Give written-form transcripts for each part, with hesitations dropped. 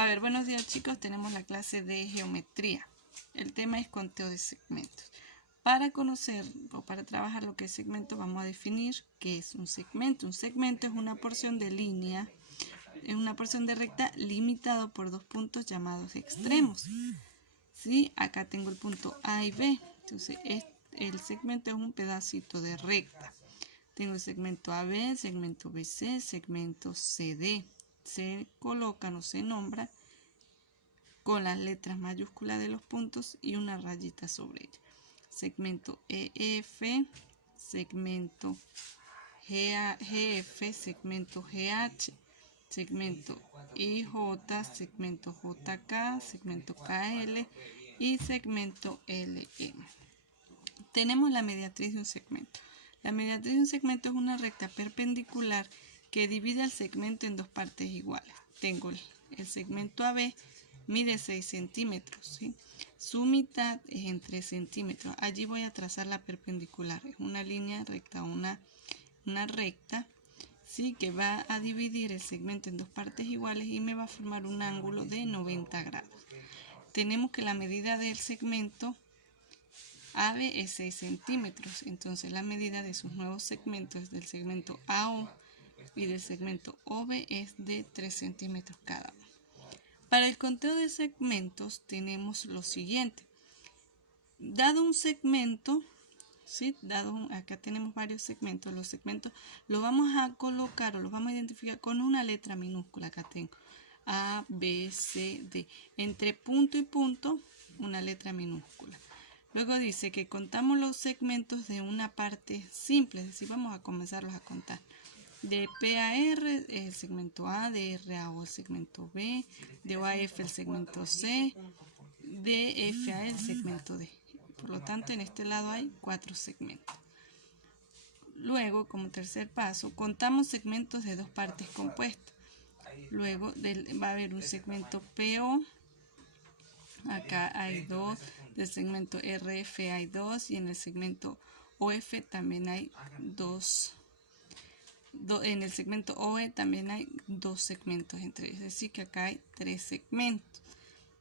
A ver, buenos días chicos, tenemos la clase de geometría. El tema es conteo de segmentos. Para conocer o para trabajar lo que es segmento, vamos a definir qué es un segmento. Un segmento es una porción de línea, es una porción de recta limitado por dos puntos llamados extremos. ¿Sí? Acá tengo el punto A y B. Entonces, el segmento es un pedacito de recta. Tengo el segmento AB, el segmento BC, segmento CD. Se colocan o se nombran con las letras mayúsculas de los puntos y una rayita sobre ella. Segmento EF, segmento GF, segmento GH, segmento IJ, segmento JK, segmento KL y segmento LM. Tenemos la mediatriz de un segmento. La mediatriz de un segmento es una recta perpendicular que divide el segmento en dos partes iguales. Tengo el segmento AB, mide 6 centímetros, ¿sí? Su mitad es en 3 centímetros. Allí voy a trazar la perpendicular. Es una línea recta, una recta, ¿sí? Que va a dividir el segmento en dos partes iguales y me va a formar un ángulo de 90 grados. Tenemos que la medida del segmento AB es 6 centímetros. Entonces la medida de sus nuevos segmentos del segmento AO y del segmento OB es de 3 centímetros cada uno. Para el conteo de segmentos tenemos lo siguiente. Dado un segmento, ¿sí? Acá tenemos varios segmentos. Los segmentos los vamos a colocar o los vamos a identificar con una letra minúscula. Acá tengo A, B, C, D. Entre punto y punto, una letra minúscula. Luego dice que contamos los segmentos de una parte simple, es decir, vamos a comenzarlos a contar. De P a R el segmento A, de R a O el segmento B, de O a F el segmento C, de F a E el segmento D. Por lo tanto, en este lado hay 4 segmentos. Luego, como tercer paso, contamos segmentos de dos partes compuestas. Luego va a haber un segmento PO, acá hay 2, del segmento RF hay 2 y en el segmento OF también hay 2. En el segmento OE también hay 2 segmentos entre ellos, es decir que acá hay 3 segmentos.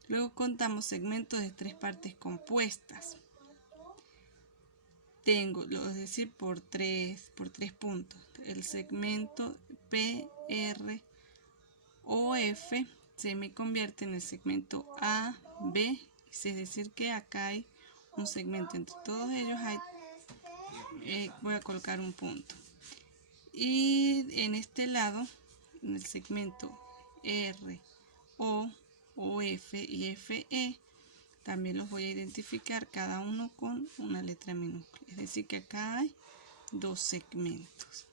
Luego contamos segmentos de 3 partes compuestas. Tengo, es decir, por 3 puntos. El segmento PROF se me convierte en el segmento AB, es decir que acá hay un segmento. Entre todos ellos voy a colocar un punto. Y en este lado, en el segmento R, O, OF y FE, también los voy a identificar cada uno con una letra minúscula. Es decir que acá hay 2 segmentos.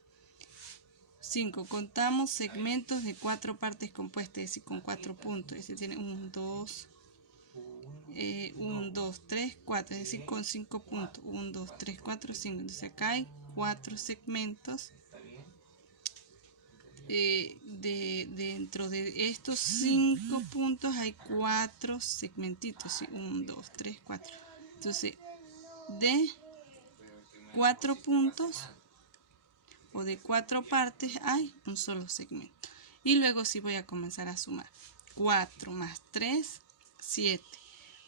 5. Contamos segmentos de 4 partes compuestas, es decir, con 4 puntos. Es decir, tiene 1, 2, 3, 4, es decir, con 5 puntos. 1, 2, 3, 4, 5. Entonces acá hay 4 segmentos. Dentro de estos 5 puntos hay 4 segmentitos, ¿sí? 1, 2, 3, 4. Entonces, de 4 puntos o de 4 partes hay un solo segmento. Y luego sí voy a comenzar a sumar. 4 más 3, 7,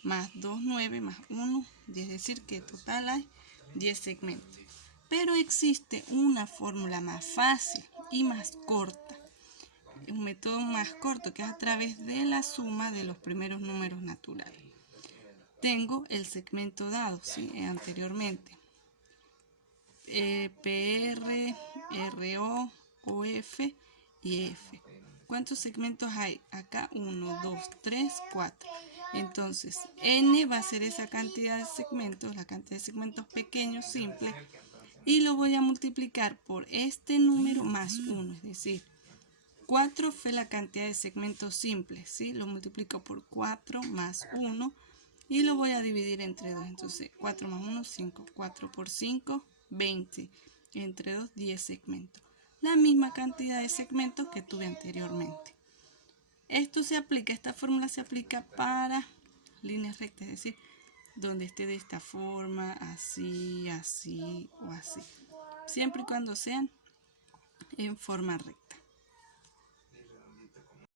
más 2, 9, más 1, 10, es decir que en total hay 10 segmentos. Pero existe una fórmula más fácil y más corta, un método más corto que es a través de la suma de los primeros números naturales. Tengo el segmento dado, ¿sí? Anteriormente, PR, RO, OF y F. ¿Cuántos segmentos hay? Acá 1, 2, 3, 4. Entonces, N va a ser esa cantidad de segmentos, la cantidad de segmentos pequeños, simples, y lo voy a multiplicar por este número más 1, es decir, 4 fue la cantidad de segmentos simples, ¿sí? Lo multiplico por 4 más 1 y lo voy a dividir entre 2. Entonces, 4 más 1, 5. 4 por 5, 20. Entre 2, 10 segmentos. La misma cantidad de segmentos que tuve anteriormente. Esta fórmula se aplica para líneas rectas, es decir, donde esté de esta forma, así, así o así. Siempre y cuando sean en forma recta.